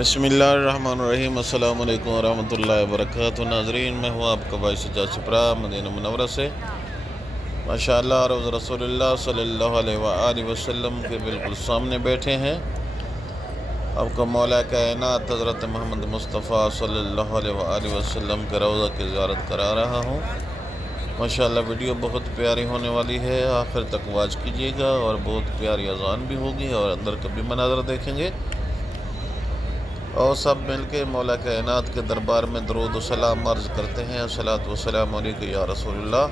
बिस्मिल्लाहिर्रहमानिर्रहीम। अस्सलाम वालेकुम रहमतुल्लाहि व बरकातुहू। नाज़रीन, मैं हूँ आपका भाई सज्जाद सिपरा मदीना मुनव्वरा से। माशाअल्लाह रोज़ रसूलुल्लाह सल्लल्लाहु अलैहि वसल्लम के बिल्कुल सामने बैठे हैं। आपको मौला कायनात हज़रत मोहम्मद मुस्तफ़ा सल्लल्लाहु अलैहि वसल्लम के रौज़ा की ज़ियारत करा रहा हूँ। माशाअल्लाह वीडियो बहुत प्यारी होने वाली है, आखिर तक वाच कीजिएगा और बहुत प्यारी अज़ान भी होगी और अंदर का भी मनाज़र देखेंगे। और सब मिल के मौला कायनात के दरबार में दरूद व सलाम अर्ज़ करते हैं। अस्सलातु वस्सलामु अलैका या रसूलल्लाह,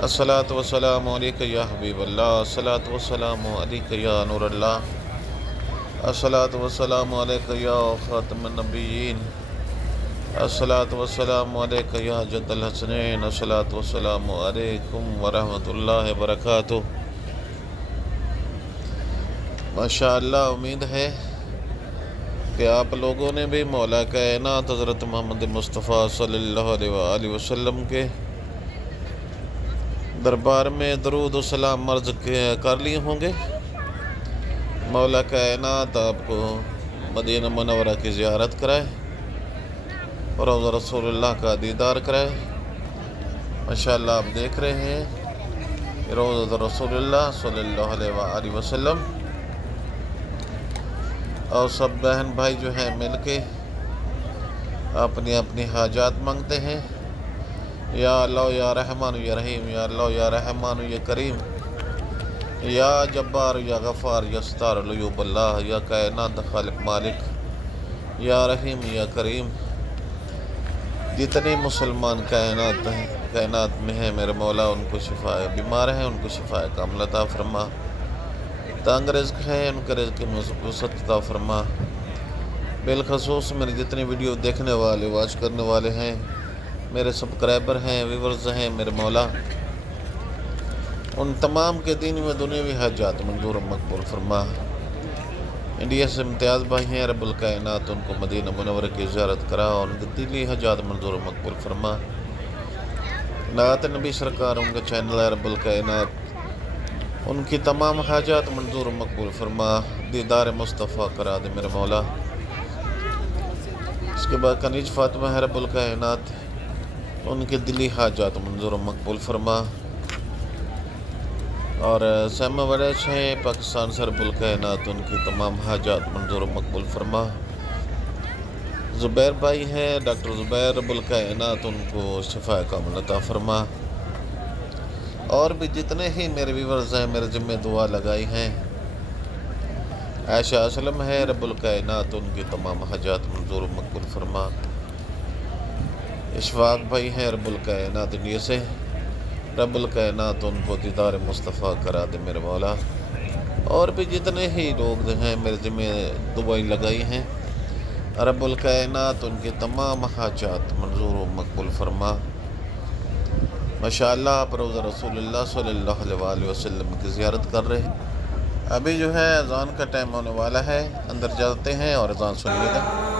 अस्सलातु वस्सलामु अलैका या हबीबल्लाह, अस्सलातु वस्सलामु अलैका या नूरल्लाह, अस्सलातु वस्सलामु अलैका या ख़ातमुन नबिय्यीन, अस्सलातु वस्सलामु अलैका या जद्दल हसनैन, अस्सलातु वस्सलामु अलैकुम व रहमतुल्लाहि व बरकातुहू। माशाअल्लाह, उम्मीद है कि आप लोगों ने भी मौला कायनात हज़रत मोहम्मद मुस्तफ़ा सल्लल्लाहु अलैहि वसल्लम के दरबार में दरूद व सलाम अर्ज़ कर लिए होंगे। मौला कायनात आपको मदीना मुनव्वरा की ज़ियारत कराए और रोज़ा रसूलुल्लाह का दीदार कराए। माशाअल्लाह, आप देख रहे हैं रोज़ा रसूलुल्लाह सल्लल्लाहु अलैहि वसल्लम और सब बहन भाई जो हैं मिल के अपनी अपनी हाजात मांगते हैं। या अल्लाह या रहमान या रहीम, या अल्लाह या रहमान या करीम, या जब्बार या गफ़ार या सत्तार अल्लाह, या कायनात खालिक मालिक, या रहीम या करीम। जितने मुसलमान कायनात में हैं मेरे मौला, उनको शिफा, बीमार हैं उनको शिफा कामिल अता फरमा, तंग रिज़्क़ है उनके रिज़्क़ की वसअत अता फरमा। बिलखसूस मेरे जितने वीडियो देखने वाले वाच करने वाले हैं, मेरे सब्सक्राइबर हैं, व्यूअर्स हैं मेरे मौला, उन तमाम के दीन में दुनियावी हाजात मंजूर मकबूल फरमा। इंडिया से इम्तियाज़ भाई हैं, रब्बुल कायनात उनको मदीना मुनव्वरा की ज़ियारत करा और उनके दिली हाजात मंजूर मकबूल फरमा। नात नबी सरकार उनका चैनल है, रब्बुल कायनात उनकी तमाम हाजात मंजूर मकबूल फरमा। दीदार मुस्तफ़ा करा दे मेरे मौला। इसके बाद कनीज फातिमा है, रब्बुल कायनात उनके दिली हाजात मंजूर मकबूल फरमा। और सैमा वरेश हैं पाकिस्तान से, रब्बुल कायनात उनकी तमाम हाजात मंजूर मकबूल फरमा। ज़ुबैर भाई हैं, डॉक्टर ज़ुबैर, रब्बुल कायनात उनको शिफा कामिल अता फरमा। और भी जितने ही मेरे व्यूअर्स हैं मेरे ज़िम्मे दुआ लगाई हैं। आयशा असलम है, रब्बुल कायनात उनकी तमाम हाजात मंजूर मकबूल फरमा। इशफाक भाई हैं, रब्बुल कायनात इंडिया से, रब्बुल कायनात उनको दीदार मुस्तफ़ा करा दे मेरे मौला। और भी जितने ही लोग हैं मेरे ज़िम्मे दुआई लगाई हैं, रब्बुल कायनात उनकी तमाम हाजात मंजूर मकबूल फरमा। माशाअल्लाह, आप रोज़ा रसूलुल्लाह सल्लल्लाहु अलैहि वसल्लम की ज़ियारत कर रहे हैं। अभी जो है अज़ान का टाइम होने वाला है, अंदर जाते हैं और अज़ान सुनिएगा।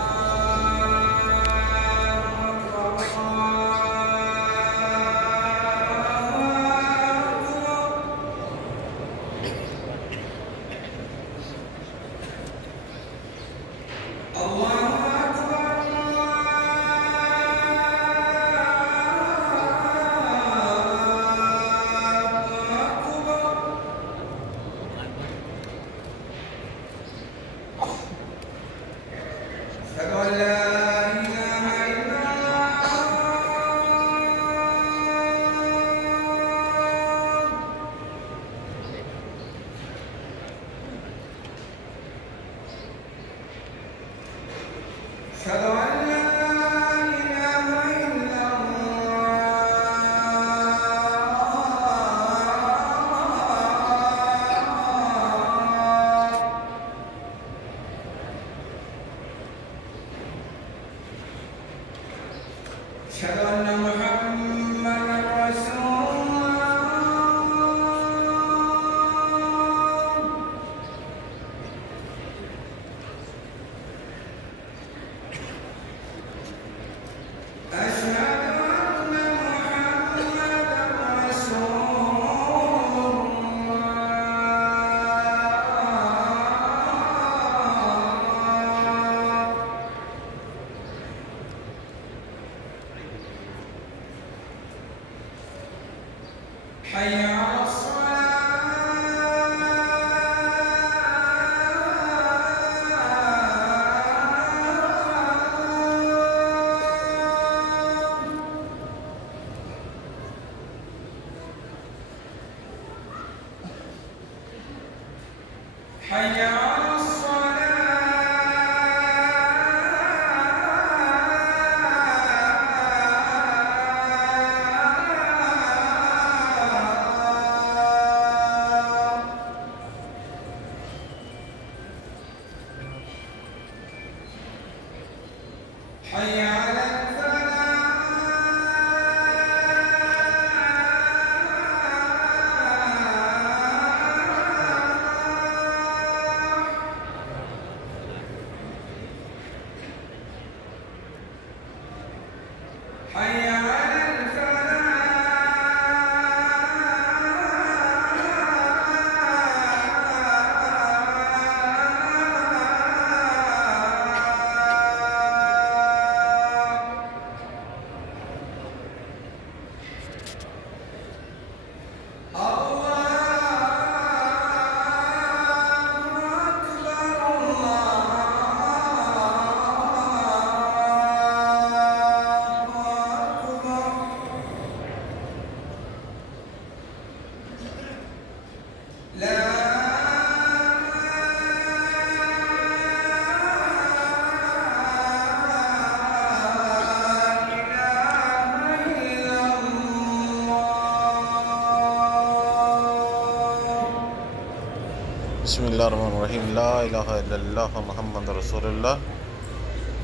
बिस्मिल्लाहिर्रहमानिर्रहीम ला इलाहा इल्लल्लाह मुहम्मद रसूलुल्लाह।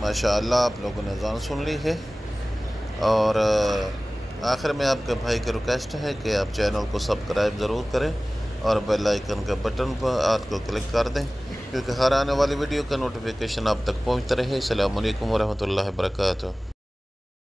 माशाअल्लाह आप लोगों ने अज़ान सुन ली है। और आखिर में आपके भाई की रिक्वेस्ट है कि आप चैनल को सब्सक्राइब ज़रूर करें और बेल आइकन के बटन पर हाथ को क्लिक कर दें, क्योंकि हर आने वाली वीडियो का नोटिफिकेशन आप तक पहुंचता रहे। अस्सलामु अलैकुम वरहमतुल्लाहि वबरकातुहू।